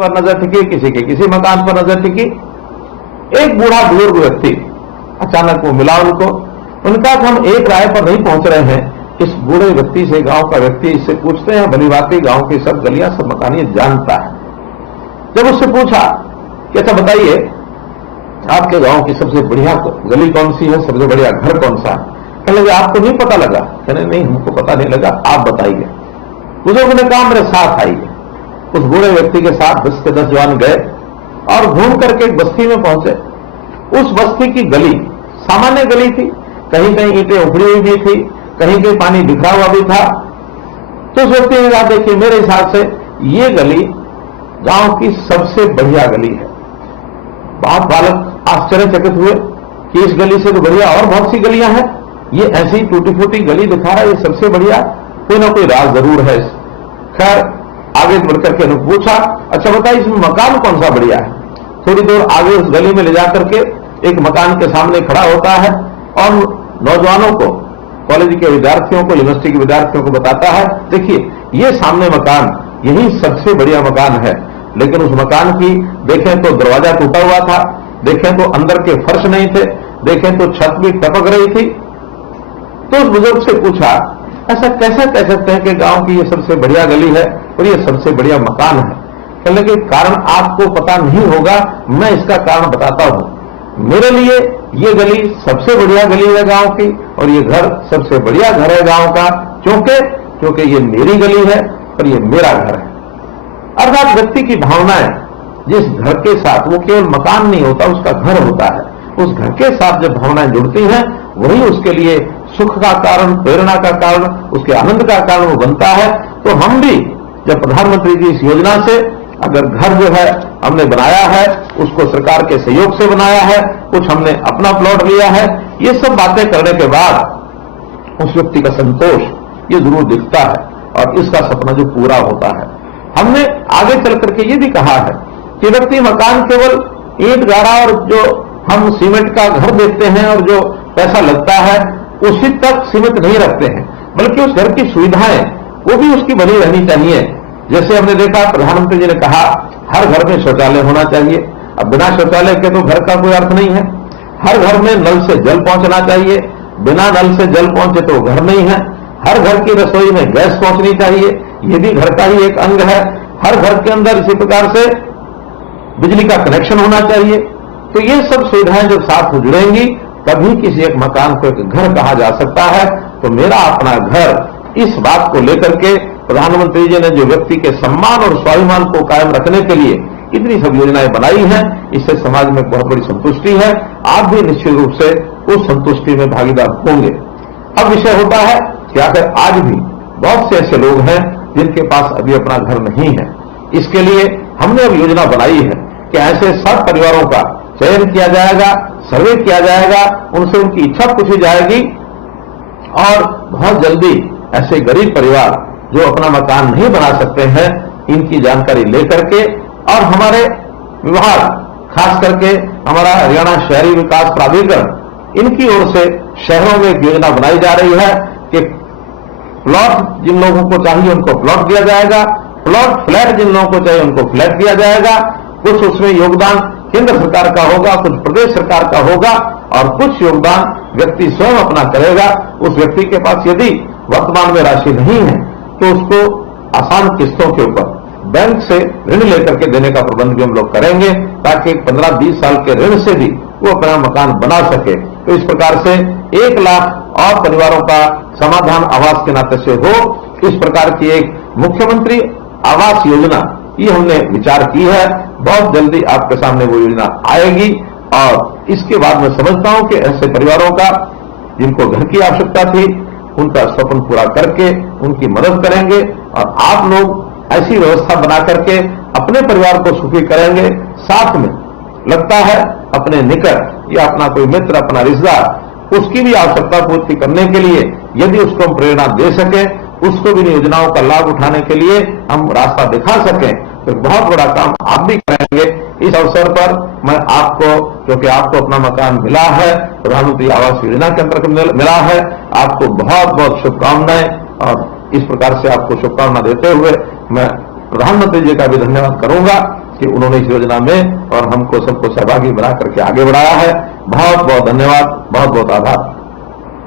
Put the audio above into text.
पर नजर टिकी, किसी के किसी मकान पर नजर टिकी। एक बूढ़ा बुजुर्ग व्यक्ति अचानक वो मिला उनको। उनका हम एक राय पर नहीं पहुंच रहे हैं। इस बूढ़े व्यक्ति से, गांव का व्यक्ति, इससे पूछते हैं, भली बात गांव की सब गलियां सब मकान ये जानता है। जब उससे पूछा कि अच्छा बताइए आपके गांव की सबसे बढ़िया गली कौन सी है, सबसे बढ़िया घर कौन सा है? कहने लगे आपको नहीं पता लगा? कहने नहीं हमको पता नहीं लगा, आप बताइए। बुजुर्ग ने कहा मेरे साथ आइए। उस बूढ़े व्यक्ति के साथ 10 के 10 जवान गए और घूम करके एक बस्ती में पहुंचे। उस बस्ती की गली सामान्य गली थी, कहीं कहीं ईंटें उखड़ी हुई भी थी, कहीं कहीं पानी बिखरा हुआ भी था। तो उस व्यक्ति ने कहा देखिए मेरे हिसाब से ये गली गांव की सबसे बढ़िया गली है। बालक आश्चर्यचकित हुए कि इस गली से तो बढ़िया और बहुत सी गलियां हैं, ये ऐसी टूटी फूटी गली दिखा रहा है, ये सबसे बढ़िया, कोई ना कोई राज जरूर है। खैर आगे बढ़कर के उन्होंने पूछा अच्छा बताइए इसमें मकान कौन सा बढ़िया है? थोड़ी दूर आगे उस गली में ले जाकर के एक मकान के सामने खड़ा होता है और नौजवानों को, कॉलेज के विद्यार्थियों को, यूनिवर्सिटी के विद्यार्थियों को बताता है देखिए ये सामने मकान यही सबसे बढ़िया मकान है। लेकिन उस मकान की देखें तो दरवाजा टूटा हुआ था, देखें तो अंदर के फर्श नहीं थे, देखें तो छत भी टपक रही थी। तो उस बुजुर्ग से पूछा ऐसा कैसे कह सकते हैं कि गांव की ये सबसे बढ़िया गली है और ये सबसे बढ़िया मकान है? कहने के कारण आपको पता नहीं होगा, मैं इसका कारण बताता हूं। मेरे लिए ये गली सबसे बढ़िया गली है गांव की और ये घर सबसे बढ़िया घर है गांव का, क्योंकि ये मेरी गली है और ये मेरा घर है। अर्थात व्यक्ति की भावनाएं जिस घर के साथ, वो केवल मकान नहीं होता, उसका घर होता है, उस घर के साथ जब भावनाएं जुड़ती हैं वही उसके लिए सुख का कारण, प्रेरणा का कारण, उसके आनंद का कारण वो बनता है। तो हम भी जब प्रधानमंत्री की इस योजना से अगर घर जो है हमने बनाया है, उसको सरकार के सहयोग से बनाया है, कुछ हमने अपना प्लॉट लिया है, ये सब बातें करने के बाद उस व्यक्ति का संतोष ये जरूर दिखता है और इसका सपना जो पूरा होता है। हमने आगे चल करके ये भी कहा है कि व्यक्ति मकान केवल ईंट गाड़ा और जो हम सीमेंट का घर देखते हैं और जो पैसा लगता है उसी तक सीमित नहीं रखते हैं, बल्कि उस घर की सुविधाएं वो भी उसकी बनी रहनी चाहिए। जैसे हमने देखा प्रधानमंत्री जी ने कहा हर घर में शौचालय होना चाहिए। अब बिना शौचालय के तो घर का कोई अर्थ नहीं है। हर घर में नल से जल पहुंचना चाहिए, बिना नल से जल पहुंचे तो घर नहीं है। हर घर की रसोई में गैस पहुंचनी चाहिए, ये भी घर का ही एक अंग है। हर घर के अंदर इसी प्रकार से बिजली का कनेक्शन होना चाहिए। तो ये सब सुविधाएं जब साथ जुड़ेंगी तभी किसी एक मकान को एक घर कहा जा सकता है। तो मेरा अपना घर, इस बात को लेकर के प्रधानमंत्री जी ने जो व्यक्ति के सम्मान और स्वाभिमान को कायम रखने के लिए इतनी सब योजनाएं बनाई हैं, इससे समाज में बहुत बड़ी संतुष्टि है। आप भी निश्चित रूप से उस संतुष्टि में भागीदार होंगे। अब विषय होता है कि आखिर आज भी बहुत से ऐसे लोग हैं जिनके पास अभी अपना घर नहीं है। इसके लिए हमने अब योजना बनाई है कि ऐसे सब परिवारों का चयन किया जाएगा, सर्वे किया जाएगा, उनसे उनकी इच्छा पूछी जाएगी और बहुत जल्दी ऐसे गरीब परिवार जो अपना मकान नहीं बना सकते हैं, इनकी जानकारी लेकर के और हमारे विभाग, खास करके हमारा हरियाणा शहरी विकास प्राधिकरण, इनकी ओर से शहरों में एक योजना बनाई जा रही है कि प्लॉट जिन लोगों को चाहिए उनको प्लॉट दिया जाएगा, प्लॉट फ्लैट जिन लोगों को चाहिए उनको फ्लैट दिया जाएगा। कुछ उसमें योगदान केंद्र सरकार का होगा, कुछ प्रदेश सरकार का होगा और कुछ योगदान व्यक्ति स्वयं अपना करेगा। उस व्यक्ति के पास यदि वर्तमान में राशि नहीं है तो उसको आसान किस्तों के ऊपर बैंक से ऋण लेकर के देने का प्रबंध भी हम लोग करेंगे, ताकि 15-20 साल के ऋण से भी वो अपना मकान बना सके। तो इस प्रकार से 1 लाख और परिवारों का समाधान आवास के नाते से हो, इस प्रकार की एक मुख्यमंत्री आवास योजना ये हमने विचार की है। बहुत जल्दी आपके सामने वो योजना आएगी और इसके बाद मैं समझता हूं कि ऐसे परिवारों का जिनको घर की आवश्यकता थी उनका स्वप्न पूरा करके उनकी मदद करेंगे और आप लोग ऐसी व्यवस्था बना करके अपने परिवार को सुखी करेंगे। साथ में लगता है अपने निकट या अपना कोई मित्र, अपना रिश्तेदार, उसकी भी आवश्यकता पूर्ति करने के लिए यदि उसको हम प्रेरणा दे सके, उसको भी योजनाओं का लाभ उठाने के लिए हम रास्ता दिखा सकें, तो बहुत बड़ा काम आप भी करेंगे। इस अवसर पर मैं आपको, क्योंकि आपको अपना मकान मिला है, प्रधानमंत्री आवास योजना के अंतर्गत मिला है, आपको बहुत बहुत शुभकामनाएं और इस प्रकार से आपको शुभकामना देते हुए मैं प्रधानमंत्री जी का भी धन्यवाद करूंगा कि उन्होंने इस योजना में और हमको सबको सहभागी बना करके आगे बढ़ाया है। बहुत बहुत धन्यवाद, बहुत बहुत आभार।